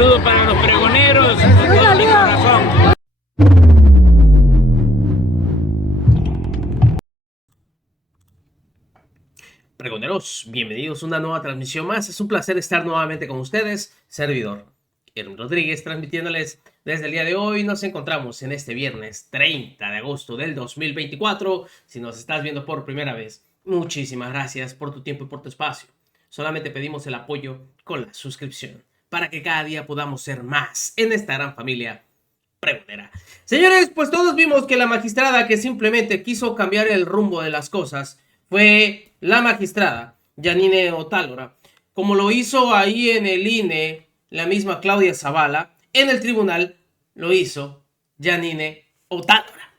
saludo para los pregoneros con todo mi corazón. Pregoneros, bienvenidos a una nueva transmisión más. Es un placer estar nuevamente con ustedes. Servidor Irving Rodríguez, transmitiéndoles desde el día de hoy. Nos encontramos en este viernes 30 de agosto del 2024. Si nos estás viendo por primera vez, muchísimas gracias por tu tiempo y por tu espacio. Solamente pedimos el apoyo con la suscripción para que cada día podamos ser más en esta gran familia pregonera. Señores, pues todos vimos que la magistrada que simplemente quiso cambiar el rumbo de las cosas fue la magistrada Yanine Otálora, como lo hizo ahí en el INE la misma Claudia Zavala. En el tribunal lo hizo Yanine Otálora.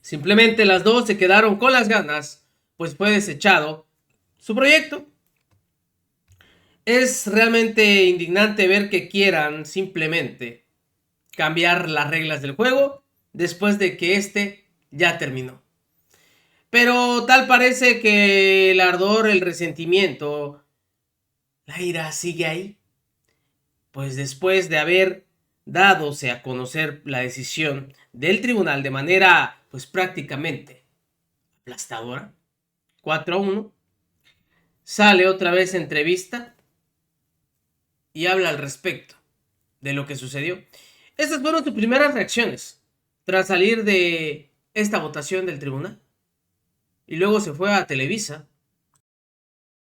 Simplemente las dos se quedaron con las ganas, pues fue desechado su proyecto. Es realmente indignante ver que quieran simplemente cambiar las reglas del juego después de que este ya terminó. Pero tal parece que el ardor, el resentimiento, la ira sigue ahí. Pues después de haber dadose a conocer la decisión del tribunal de manera pues prácticamente aplastadora, 4-1, sale otra vez entrevista y habla al respecto de lo que sucedió. Estas fueron sus primeras reacciones tras salir de esta votación del tribunal. Y luego se fue a Televisa.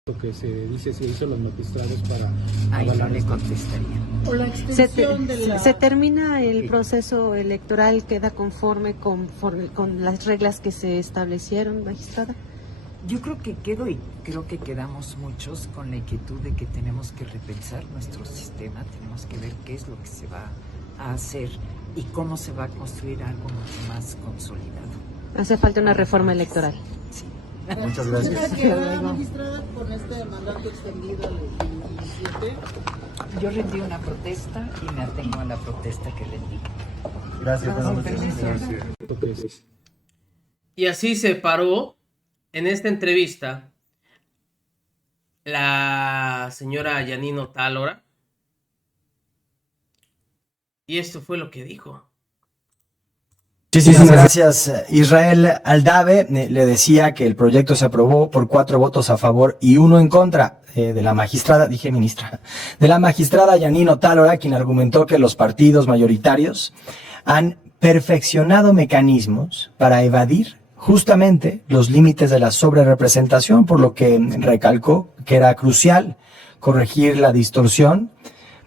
Lo que se dice se hizo los magistrados para ahí no le contestaría. O la extensión de la... Se termina el proceso electoral, queda conforme con las reglas que se establecieron, magistrada. Yo creo que quedo y creo que quedamos muchos con la inquietud de que tenemos que repensar nuestro sistema, tenemos que ver qué es lo que se va a hacer y cómo se va a construir algo mucho más consolidado. Hace falta una reforma electoral. Sí. Muchas gracias. ¿Se queda, magistrada, con este mandato extendido al 2017? Yo rendí una protesta y me atengo a la protesta que rendí. Gracias. Gracias. Y así se paró en esta entrevista la señora Yanine Otálora. Y esto fue lo que dijo. Muchísimas gracias. Israel Aldave le decía que el proyecto se aprobó por 4 votos a favor y 1 en contra de la magistrada, dije ministra, de la magistrada Yanine Otálora, quien argumentó que los partidos mayoritarios han perfeccionado mecanismos para evadir justamente los límites de la sobrerepresentación, por lo que recalcó que era crucial corregir la distorsión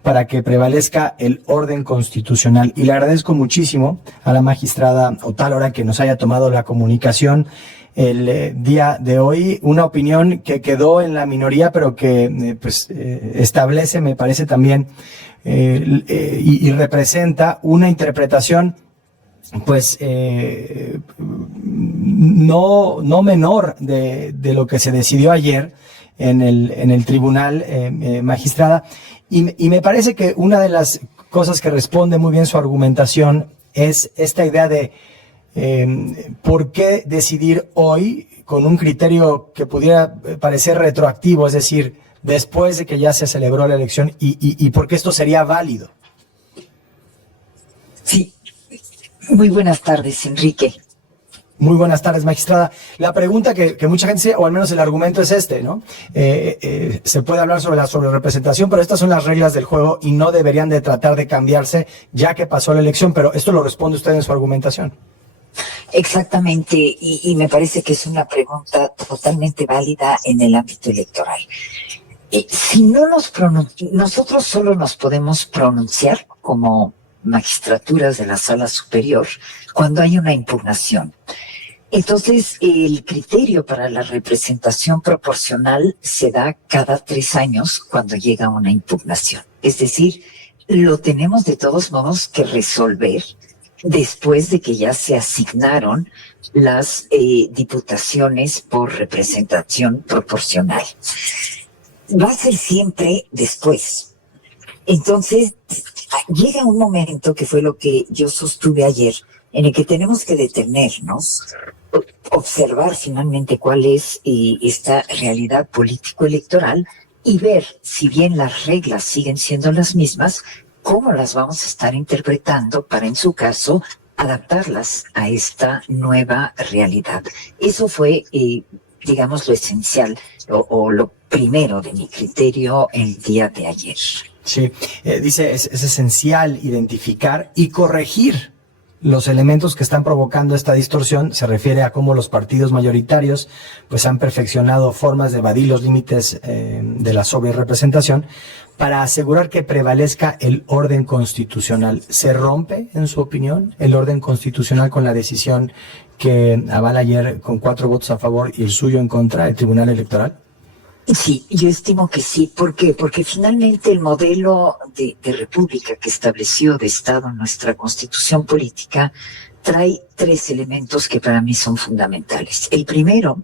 para que prevalezca el orden constitucional. Y le agradezco muchísimo a la magistrada Otálora que nos haya tomado la comunicación el día de hoy, una opinión que quedó en la minoría, pero que establece, me parece también, y representa una interpretación pues no menor de lo que se decidió ayer en el tribunal, magistrada. Y me parece que una de las cosas que responde muy bien su argumentación es esta idea de por qué decidir hoy con un criterio que pudiera parecer retroactivo, es decir, después de que ya se celebró la elección, y por qué esto sería válido. Sí, muy buenas tardes, Enrique. Muy buenas tardes, magistrada. La pregunta que mucha gente dice, o al menos el argumento es este, ¿no? Se puede hablar sobre la sobrerepresentación, pero estas son las reglas del juego y no deberían de tratar de cambiarse ya que pasó la elección, pero esto lo responde usted en su argumentación. Exactamente, y me parece que es una pregunta totalmente válida en el ámbito electoral. Si no nosotros solo nos podemos pronunciar como magistraturas de la Sala Superior cuando hay una impugnación. Entonces, el criterio para la representación proporcional se da cada 3 años cuando llega una impugnación. Es decir, lo tenemos de todos modos que resolver después de que ya se asignaron las diputaciones por representación proporcional. Va a ser siempre después. Entonces, llega un momento que fue lo que yo sostuve ayer, en el que tenemos que detenernos, observar finalmente cuál es esta realidad político-electoral y ver si bien las reglas siguen siendo las mismas, cómo las vamos a estar interpretando para, en su caso, adaptarlas a esta nueva realidad. Eso fue, digamos, lo esencial o lo primero de mi criterio el día de ayer. Sí, dice, es esencial identificar y corregir los elementos que están provocando esta distorsión. Se refiere a cómo los partidos mayoritarios pues han perfeccionado formas de evadir los límites de la sobrerepresentación para asegurar que prevalezca el orden constitucional. ¿Se rompe, en su opinión, el orden constitucional con la decisión que avala ayer con 4 votos a favor y el suyo en contra el Tribunal Electoral? Sí, yo estimo que sí. ¿Por qué? Porque finalmente el modelo de república que estableció de Estado nuestra Constitución política trae 3 elementos que para mí son fundamentales. El primero,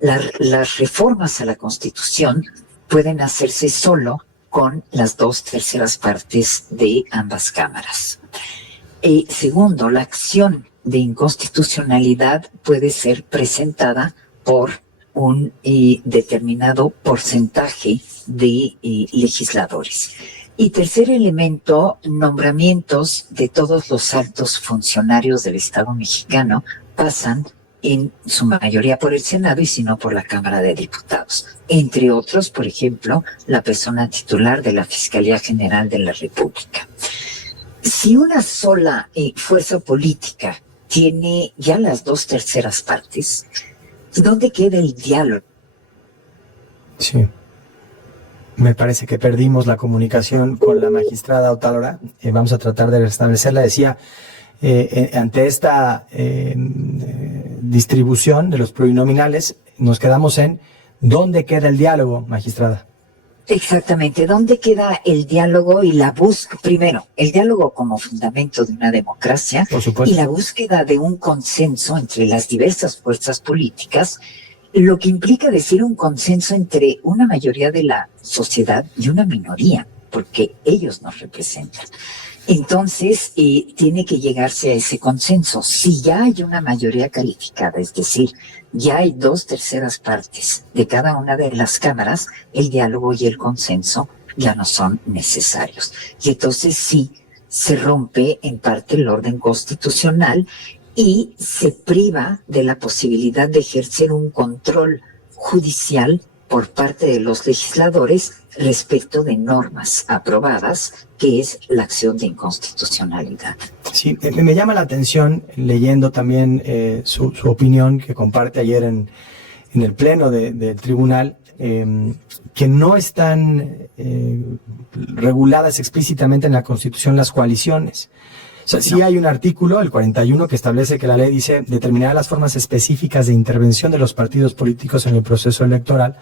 las reformas a la Constitución pueden hacerse solo con las 2/3 partes de ambas cámaras. Segundo, la acción de inconstitucionalidad puede ser presentada por un determinado porcentaje de legisladores. Y tercer elemento, nombramientos de todos los altos funcionarios del Estado mexicano pasan en su mayoría por el Senado y si no por la Cámara de Diputados. Entre otros, por ejemplo, la persona titular de la Fiscalía General de la República. Si una sola fuerza política tiene ya las 2/3 partes, ¿dónde queda el diálogo? Sí. Me parece que perdimos la comunicación con la magistrada Otálora. Vamos a tratar de restablecerla. Decía, ante esta distribución de los plurinominales, nos quedamos en ¿dónde queda el diálogo, magistrada? Exactamente, ¿dónde queda el diálogo y la búsqueda? Primero, el diálogo como fundamento de una democracia. Por supuesto. Y la búsqueda de un consenso entre las diversas fuerzas políticas, lo que implica decir un consenso entre una mayoría de la sociedad y una minoría, porque ellos nos representan. Entonces, tiene que llegarse a ese consenso. Si ya hay una mayoría calificada, es decir, ya hay 2/3 partes de cada una de las cámaras, el diálogo y el consenso ya no son necesarios. Y entonces sí, se rompe en parte el orden constitucional y se priva de la posibilidad de ejercer un control judicial por parte de los legisladores respecto de normas aprobadas, que es la acción de inconstitucionalidad. Sí, me llama la atención, leyendo también su opinión que comparte ayer en el pleno del tribunal, que no están reguladas explícitamente en la Constitución las coaliciones. O sea, sí hay un artículo, el 41, que establece que la ley dice determinará las formas específicas de intervención de los partidos políticos en el proceso electoral,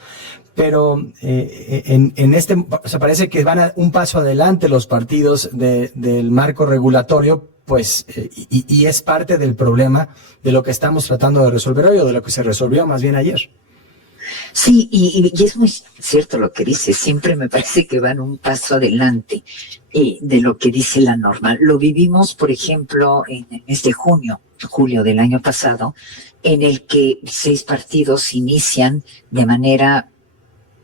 pero en este, o sea, parece que van un paso adelante los partidos del marco regulatorio, pues, y es parte del problema de lo que estamos tratando de resolver hoy, o de lo que se resolvió más bien ayer. Sí, y es muy cierto lo que dice. Siempre me parece que van un paso adelante de lo que dice la norma. Lo vivimos, por ejemplo, en el mes de julio del año pasado, en el que 6 partidos inician de manera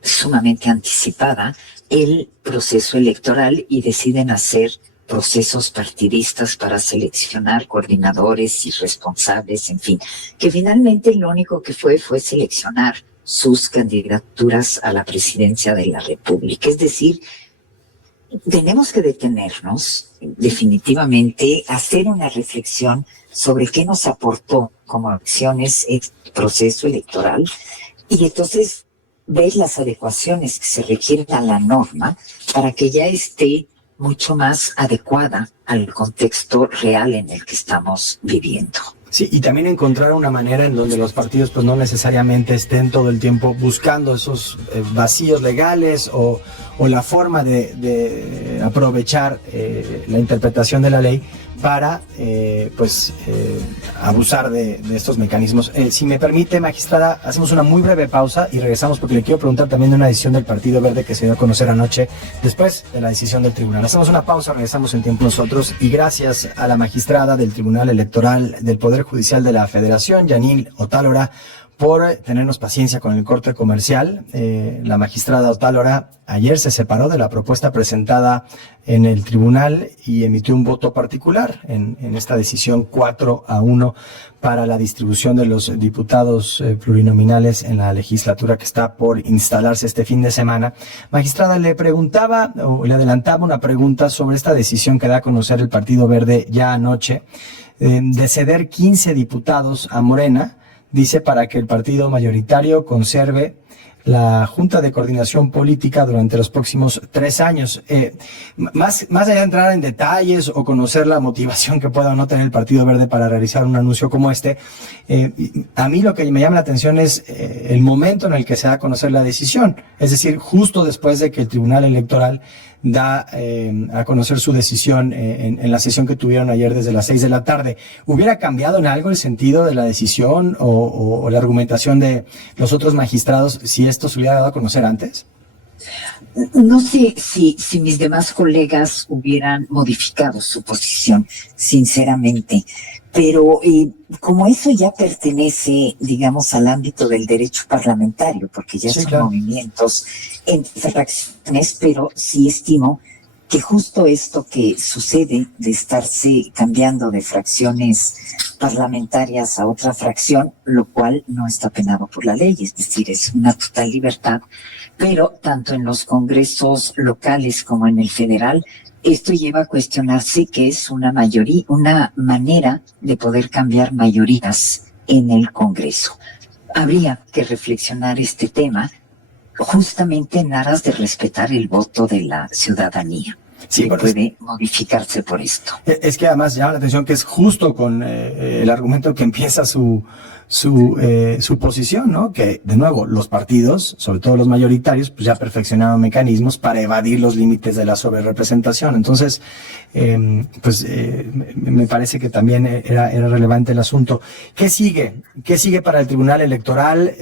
sumamente anticipada el proceso electoral y deciden hacer procesos partidistas para seleccionar coordinadores y responsables, en fin, que finalmente lo único que fue seleccionar sus candidaturas a la presidencia de la República. Es decir, tenemos que detenernos definitivamente, hacer una reflexión sobre qué nos aportó como acciones el proceso electoral y entonces ver las adecuaciones que se requieren a la norma para que ya esté mucho más adecuada al contexto real en el que estamos viviendo. Sí, y también encontrar una manera en donde los partidos pues no necesariamente estén todo el tiempo buscando esos vacíos legales o la forma de aprovechar la interpretación de la ley para abusar de estos mecanismos. Si me permite, magistrada, hacemos una muy breve pausa y regresamos porque le quiero preguntar también de una decisión del Partido Verde que se dio a conocer anoche después de la decisión del tribunal. Hacemos una pausa, regresamos en tiempo nosotros y gracias a la magistrada del Tribunal Electoral del Poder Judicial de la Federación, Yanil Otálora, por tenernos paciencia con el corte comercial. La magistrada Otálora ayer se separó de la propuesta presentada en el tribunal y emitió un voto particular en esta decisión 4-1 para la distribución de los diputados plurinominales en la legislatura que está por instalarse este fin de semana. Magistrada, le preguntaba o le adelantaba una pregunta sobre esta decisión que da a conocer el Partido Verde ya anoche, de ceder 15 diputados a Morena, dice, para que el partido mayoritario conserve la Junta de Coordinación Política durante los próximos 3 años. Más allá de entrar en detalles o conocer la motivación que pueda o no tener el Partido Verde para realizar un anuncio como este, a mí lo que me llama la atención es el momento en el que se da a conocer la decisión, es decir, justo después de que el Tribunal Electoral da a conocer su decisión en la sesión que tuvieron ayer desde las 6 de la tarde. ¿Hubiera cambiado en algo el sentido de la decisión o la argumentación de los otros magistrados si esto se hubiera dado a conocer antes? No sé si mis demás colegas hubieran modificado su posición, sinceramente, pero como eso ya pertenece, digamos, al ámbito del derecho parlamentario, porque ya Sí, son claro. movimientos en fracciones, pero sí estimo que justo esto que sucede de estarse cambiando de fracciones parlamentarias a otra fracción, lo cual no está penado por la ley, es decir, es una total libertad, pero tanto en los congresos locales como en el federal, esto lleva a cuestionarse que es una manera de poder cambiar mayorías en el Congreso. Habría que reflexionar este tema justamente en aras de respetar el voto de la ciudadanía. Sí, que pero puede modificarse por esto. es que además llama la atención que es justo con el argumento que empieza su posición, ¿no? Que, de nuevo, los partidos, sobre todo los mayoritarios, pues ya perfeccionaron mecanismos para evadir los límites de la sobrerepresentación. Entonces, me parece que también era relevante el asunto. ¿Qué sigue? ¿Qué sigue para el Tribunal Electoral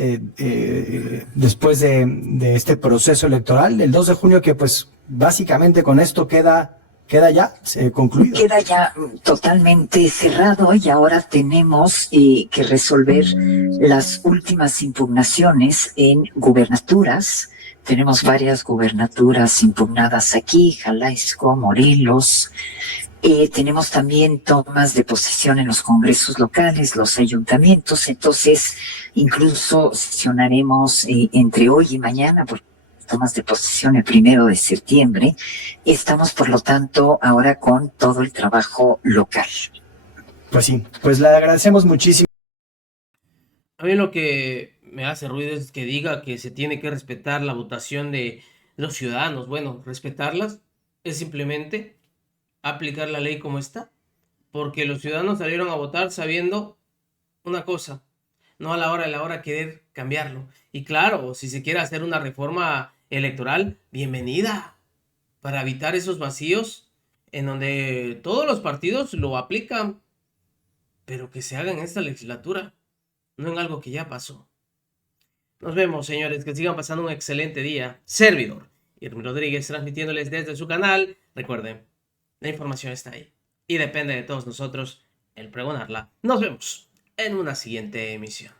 después de este proceso electoral del 2 de junio que, pues, básicamente con esto queda ya concluido? Queda ya totalmente cerrado y ahora tenemos que resolver las últimas impugnaciones en gubernaturas. Tenemos varias gubernaturas impugnadas aquí, Jalisco, Morelos. Tenemos también tomas de posesión en los congresos locales, los ayuntamientos. Entonces, incluso sesionaremos entre hoy y mañana, porque tomas de posesión el 1 de septiembre. Estamos, por lo tanto, ahora con todo el trabajo local. Pues sí, pues le agradecemos muchísimo. A mí lo que me hace ruido es que diga que se tiene que respetar la votación de los ciudadanos. Bueno, respetarlas es simplemente aplicar la ley como está, porque los ciudadanos salieron a votar sabiendo una cosa, no a la hora querer cambiarlo. Y claro, si se quiere hacer una reforma electoral, bienvenida, para evitar esos vacíos en donde todos los partidos lo aplican, pero que se haga en esta legislatura, no en algo que ya pasó. Nos vemos, señores, que sigan pasando un excelente día. Servidor Irving Rodríguez, transmitiéndoles desde su canal. Recuerden, la información está ahí y depende de todos nosotros el pregonarla. Nos vemos en una siguiente emisión.